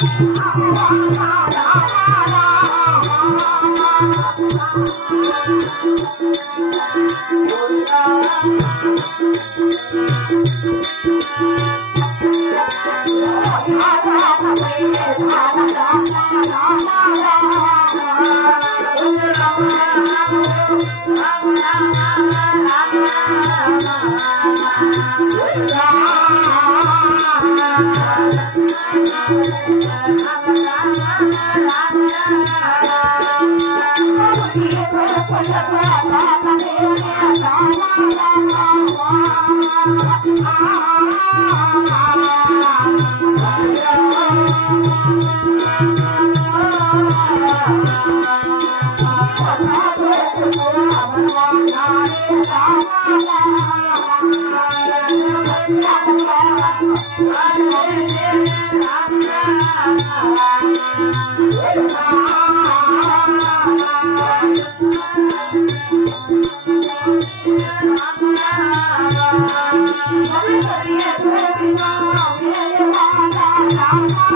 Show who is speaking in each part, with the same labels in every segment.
Speaker 1: Thank you.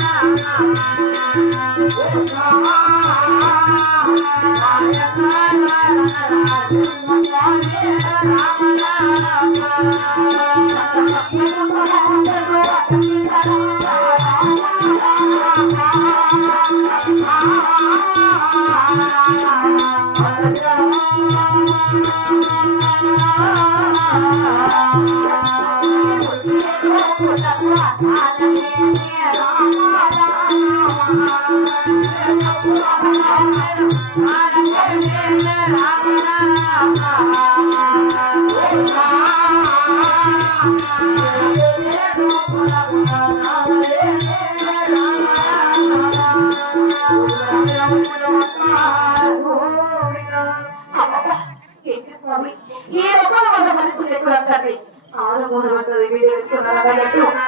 Speaker 1: ఏంటి స్వామి ఏ రకంగా వంద మనిషి ఎప్పుడు వస్తుంది ఆరు మూడు వందల వీడియో వేసుకున్నాను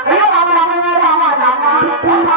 Speaker 1: అయ్యో రామ రామ రామ రామ
Speaker 2: అమ్మా,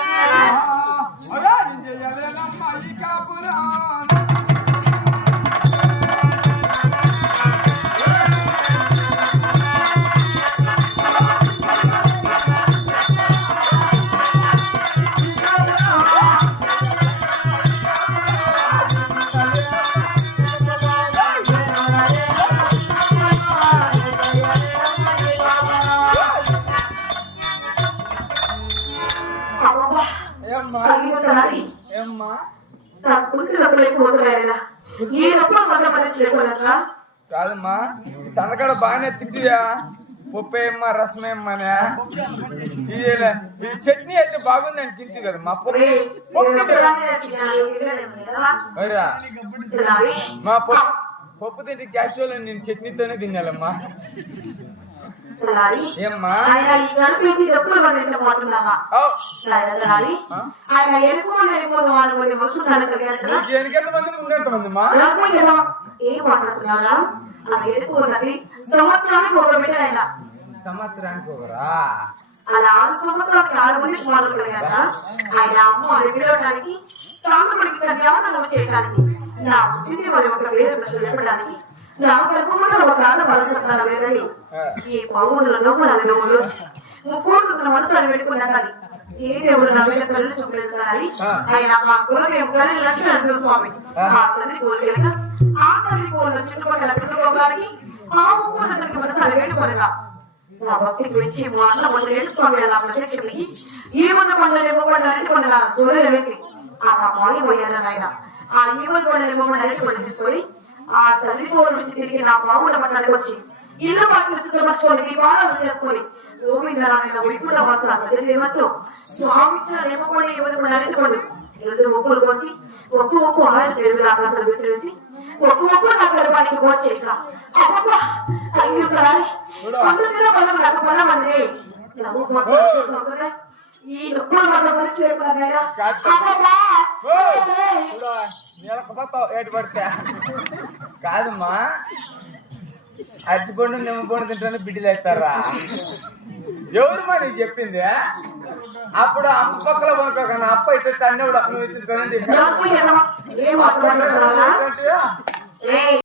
Speaker 1: ఏ లేకుండా
Speaker 2: కాదమ్మా సందకాడ బాగానే తింటియా పప్పు ఏమ్మా రసం ఏమ్మనే ఇది ఈ చట్నీ అయితే బాగుందని తింటు కదమ్మా పప్పు పప్పు మా పప్పు పప్పు తింటే అని నేను చట్నీతోనే తినాలమ్మా
Speaker 1: ఆయన ఈ గణపతి ఎప్పుడు మన మాట్లాడామా
Speaker 2: ఔ,
Speaker 1: ఆయన ఎరుకోని ఎరుకోని వాళ్ళు కొంచెం
Speaker 2: మా
Speaker 1: ఏం మాట్లాడుతున్నారా అది ఎరుకున్నది సంవత్సరానికి ఒక బిడ్డ ఆయన.
Speaker 2: సంవత్సరానికి ఒకరా?
Speaker 1: అలా సంవత్సరానికి ఆరు మంది కుమారులు కలిగాక ఆయన అమ్మ అని పిలవడానికి సాంతముడికి కన్యావనం చేయడానికి నా ఇంటి మరి ఒక వేరే ప్రశ్న చెప్పడానికి నా గర్భములో ఒక ఆడ బలసత్తాలు లేదని ఈ నవ్వులని నవ్వులు ముక్కూడుతున్న పెట్టుకున్నాను కానీ ఏ దేవుడు నా మీద కళ్ళు చూపలేదు కానీ ఆయన మా కులదేవు కానీ స్వామి. మా తండ్రి ఆ తండ్రి కోరిన చుట్టుపక్కల కుటుంబాలకి మనసు నా మా అన్న వంద ఏడు స్వామి అలా ప్రత్యక్షమయ్యి ఈ వంద పండుగ రెండు పండుగ జోడలు వేసి ఆ మాయి ఆయన ఆ ఈవల్ కొండ మమ్మల్ని అరటి పండు తీసుకొని ఆ తల్లి పోరు నుంచి తిరిగి నా మామూలు మండలానికి వచ్చి ఇల్లు పాటలు శుభ్రపరచుకొని దీపారాలు చేసుకొని గోవిందరాయన ఏమంటూ స్వామి ఇచ్చిన రేపు కూడా ఇవ్వదు కూడా అరటి పండు రెండు ఒప్పులు కోసి ఒక్క ఒప్పు ఆయన పేరు ఆకాశాలు విసిరేసి ఒక్క ఒప్పు నా గర్భానికి కోచి ఇట్లా అబ్బబ్బా అయ్యో కదా అందులో బలం నాకు బలం అంది నవ్వు మాట్లాడుతున్నావు కదా. ఈ నొప్పులు మాత్రం గురించి లేకుండా అబ్బబ్బా
Speaker 2: చూడు, నీలకపోతావు ఏటు పడితే. కాదమ్మా. అరటిపండు నిమ్మపండు తింటే బిడ్డలు వేస్తారా ఎవరు మా నీకు చెప్పింది అప్పుడు అమ్మ పక్కల పనుకోకన్నా అప్ప ఇట్లా అన్నీ కూడా నువ్వు